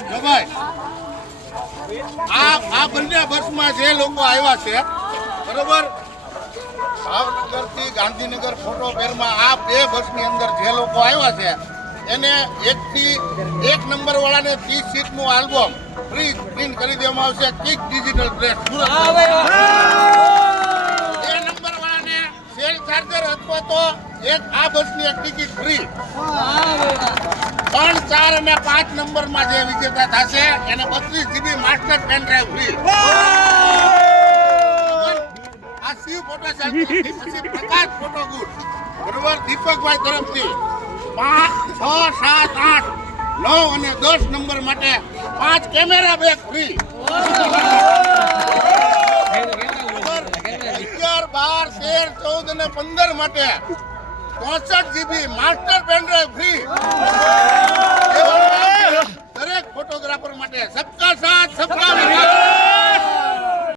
જવાય આ આ બંને બસમાં જે લોકો આવ્યા છે બરોબર? ભાવનગર ગાંધીનગર ફોટો ફેરમાં આ બે બસની અંદર જે લોકો આવ્યા છે એને એકથી એક નંબર વાળાને ત્રીસ સીટ આલ્બમ ફ્રી પ્રિન્ટ કરી દેવામાં આવશે કિક ડિજિટલ પ્રેસ. બે નંબર વાળાને સેલ ચાર્જર અથવા તો એક આ બસની એક ટિકિટ ફ્રી ચાર અને પાંચ નંબરમાં જે વિજેતા થશે, એને બત્રીસ GB master pen drive free આ શિવ ફોટો પછી પ્રકાશ ફોટો ગુડ બરોબર? દીપકભાઈ તરફથી પાંચ, છ, સાત, આઠ, નવ અને દસ નંબર માટે પાંચ કેમેરા બેગ ફ્રી અગિયાર, બાર, તેર, ચૌદ અને પંદર માટે ચોસઠ GB master pen drive free